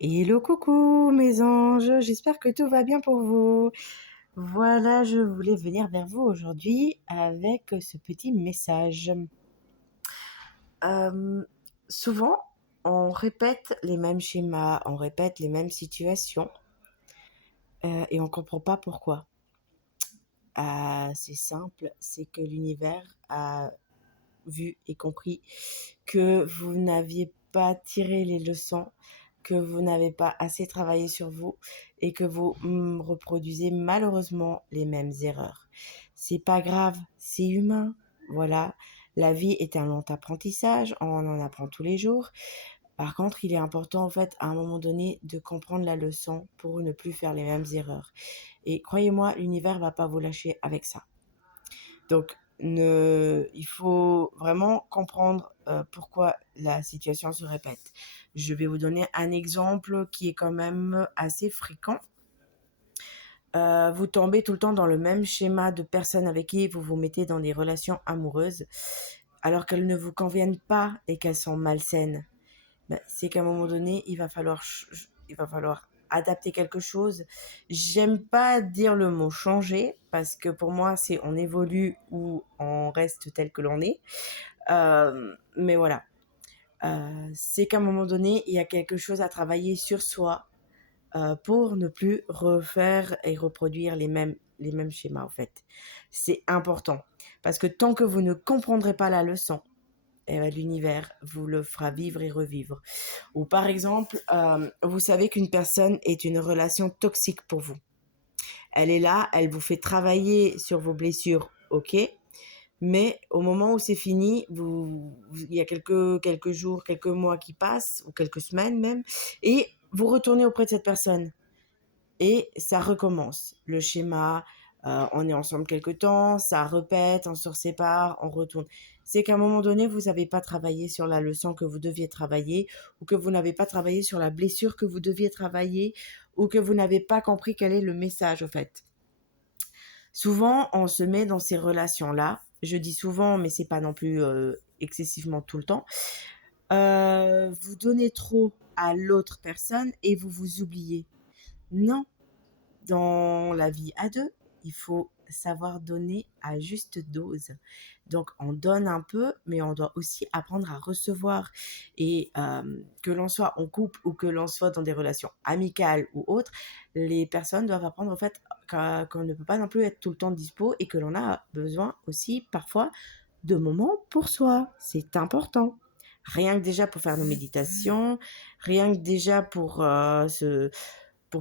Hello coucou mes anges, j'espère que tout va bien pour vous. Voilà, je voulais venir vers vous aujourd'hui avec ce petit message. Euh, Souvent, on répète les mêmes schémas, on répète les mêmes situations et on ne comprend pas pourquoi. C'est simple, c'est que l'univers a vu et compris que vous n'aviez pas tiré les leçons, que vous n'avez pas assez travaillé sur vous et que vous reproduisez malheureusement les mêmes erreurs. C'est pas grave, c'est humain. Voilà, la vie est un long apprentissage, on en apprend tous les jours. Par contre, il est important en fait à un moment donné de comprendre la leçon pour ne plus faire les mêmes erreurs. Et croyez-moi, l'univers va pas vous lâcher avec ça. Donc, il faut vraiment comprendre pourquoi la situation se répète. Je vais vous donner un exemple qui est quand même assez fréquent. Vous tombez tout le temps dans le même schéma de personnes avec qui vous vous mettez dans des relations amoureuses alors qu'elles ne vous conviennent pas et qu'elles sont malsaines. C'est qu'à un moment donné, il va falloir adapter quelque chose. J'aime pas dire le mot changer parce que pour moi, c'est on évolue ou on reste tel que l'on est. Mais voilà, c'est qu'à un moment donné, il y a quelque chose à travailler sur soi pour ne plus refaire et reproduire les mêmes schémas en fait. C'est important parce que tant que vous ne comprendrez pas la leçon, eh ben, l'univers vous le fera vivre et revivre. Ou par exemple, vous savez qu'une personne est une relation toxique pour vous. Elle est là, elle vous fait travailler sur vos blessures, ok, mais au moment où c'est fini, il y a quelques jours, quelques mois qui passent, ou quelques semaines même, et vous retournez auprès de cette personne. Et ça recommence. Le schéma, on est ensemble quelque temps, ça répète, on se sépare, on retourne. C'est qu'à un moment donné, vous n'avez pas travaillé sur la leçon que vous deviez travailler, ou que vous n'avez pas travaillé sur la blessure que vous deviez travailler, ou que vous n'avez pas compris quel est le message, en fait. Souvent, on se met dans ces relations-là. Je dis souvent, mais c'est pas non plus excessivement tout le temps. Vous donnez trop à l'autre personne et vous vous oubliez. Non, dans la vie à deux, il faut savoir donner à juste dose. Donc, on donne un peu, mais on doit aussi apprendre à recevoir. Et que l'on soit en couple ou que l'on soit dans des relations amicales ou autres, les personnes doivent apprendre en fait qu'on ne peut pas non plus être tout le temps dispo et que l'on a besoin aussi parfois de moments pour soi. C'est important. Rien que déjà pour faire nos méditations, rien que déjà pour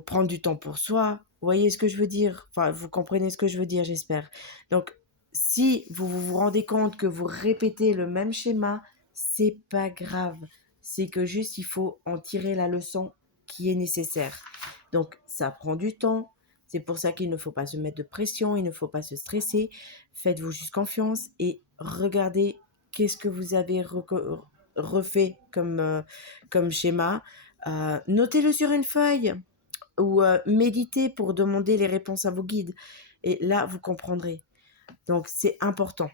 prendre du temps pour soi. Vous voyez ce que je veux dire? Enfin, vous comprenez ce que je veux dire, j'espère. Donc, si vous rendez compte que vous répétez le même schéma, c'est pas grave. C'est que juste, il faut en tirer la leçon qui est nécessaire. Donc, ça prend du temps. C'est pour ça qu'il ne faut pas se mettre de pression, il ne faut pas se stresser. Faites-vous juste confiance et regardez qu'est-ce que vous avez refait comme schéma. Notez-le sur une feuille ou méditez pour demander les réponses à vos guides. Et là, vous comprendrez. Donc, c'est important.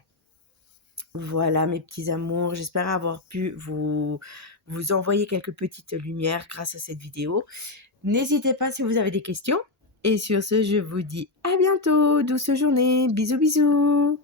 Voilà, mes petits amours. J'espère avoir pu vous envoyer quelques petites lumières grâce à cette vidéo. N'hésitez pas si vous avez des questions. Et sur ce, je vous dis à bientôt. Douce journée. Bisous, bisous.